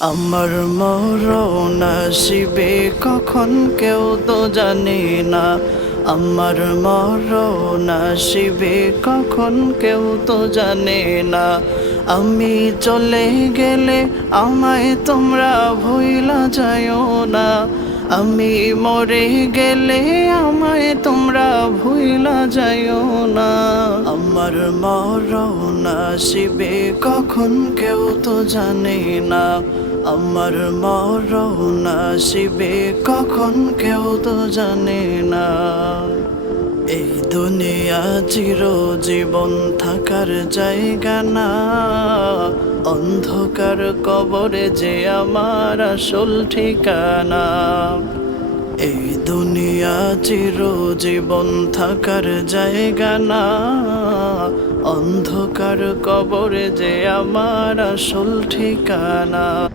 আমার মরণ আসিবে কখন কেউ তো জানে না। আমার মরণ আসিবে কখন কেউ তো জানে না। আমি চলে গেলে আমায় তোমরা ভুইলা যাইও না। আমি মরে গেলে আমায় তোমরা ভুইলা যাইও না। আমার মরণ আসিবে কখন কেউ তো জানে না। আমার মরণ আসিবে কখন কেউ তো জানে না। এই দুনিয়া চিরজীবন থাকার জায়গা না। অন্ধকার কবরে যে আমার আসল ঠিকানা। এই দুনিয়া চিরজীবন থাকার জায়গা না। অন্ধকার কবরে যে আমার আসল ঠিকানা।